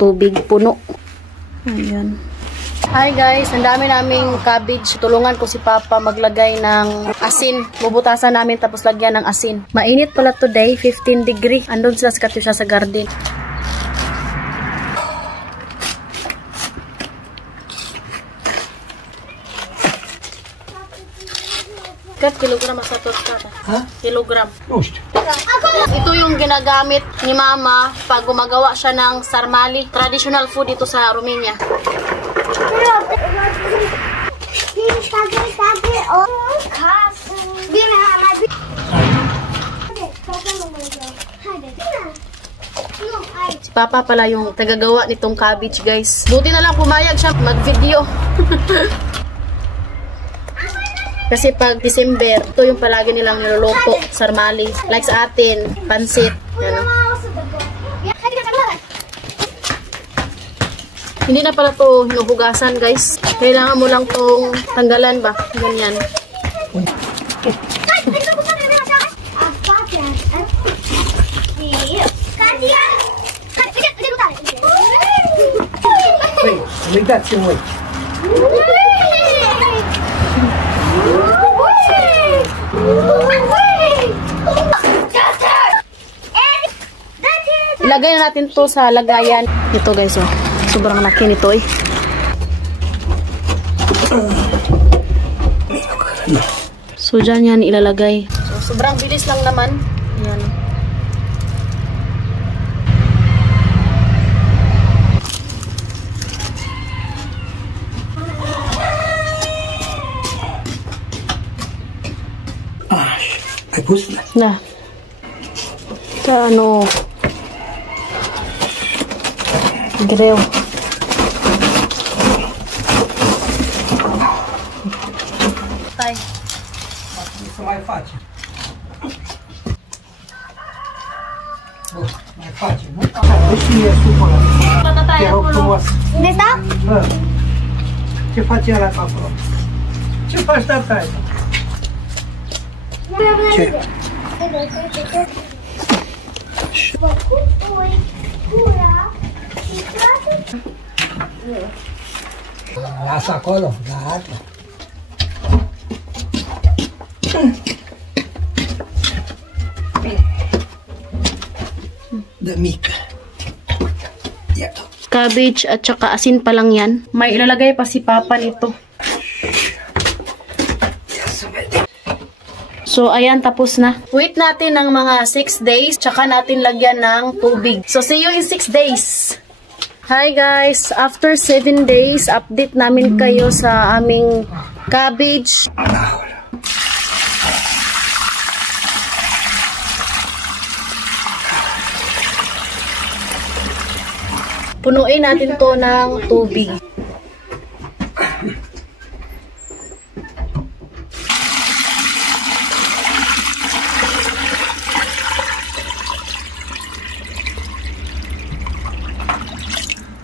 tubig puno. Ayan. Hi guys, ang dami naming cabbage. Tulungan ko si Papa maglagay ng asin. Bubutasan namin tapos lagyan ng asin. Mainit pala today, 15 degree. Andun sila sa Katusha sa garden. Kat kilogram sa tostada. Ha? Kilogram. Ito yung ginagamit ni Mama pag gumagawa siya ng sarmali. Traditional food ito sa Romania. Si Papa pala yung tagagawa nitong cabbage, guys. Buti na lang pumayag siya mag-video. Kasi pag December, ito yung palagi nilang niluluto, sarmali. Like sa atin, pansit. Ano. Hindi na pala to hinuhugasan, guys. Kailangan mo lang tong tanggalan ba? Ganyan. Wait, that's your way. Ilagay na natin to sa lagayan. Ito guys, oh. Sobrang laki nito eh. So dyan yan ilalagay. So sobrang bilis lang naman. Yan. Ay, puso na. Na. Sa ano. Greu. Tay. Isso mai face. Mai face, nu? Și mie supă ăla. Te rog frumos. Unde sta? Ce face ăla pe acolo? Ce faci, tata? Ce? Lasă acolo, gata. De mică. Cabbage at saka asin pa lang yan. May ilalagay pa si Papa nito. So, ayan, tapos na. Wait natin ng mga 6 days, tsaka natin lagyan ng tubig. So, see you in 6 days. Hi guys, after 7 days, update namin kayo sa aming cabbage. Punuin natin to ng tubig.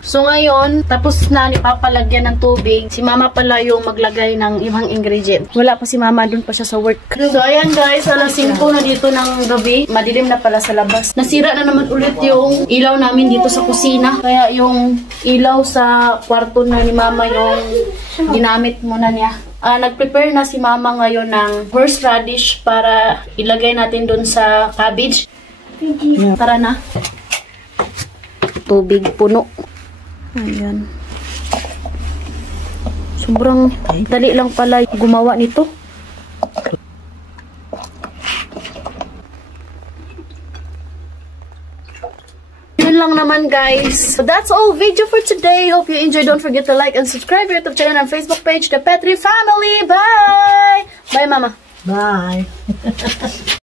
So ngayon, tapos na ni Papa lagyan ng tubig. Si Mama pala yung maglagay ng ibang ingredient. Wala pa si Mama, dun pa siya sa work. So ayan guys, alas 5 na dito ng gabi. Madilim na pala sa labas. Nasira na naman ulit yung ilaw namin dito sa kusina. Kaya yung ilaw sa kwarto na ni Mama yung ginamit muna niya. Nag-prepare na si Mama ngayon ng horseradish para ilagay natin dun sa cabbage. Tara na. Tubig puno. Ayan. Sobrang dali lang pala gumawa nito. Yun lang naman guys. So that's all video for today. Hope you enjoyed. Don't forget to like and subscribe to our YouTube channel and Facebook page, The Petri Family. Bye! Bye, Mama. Bye!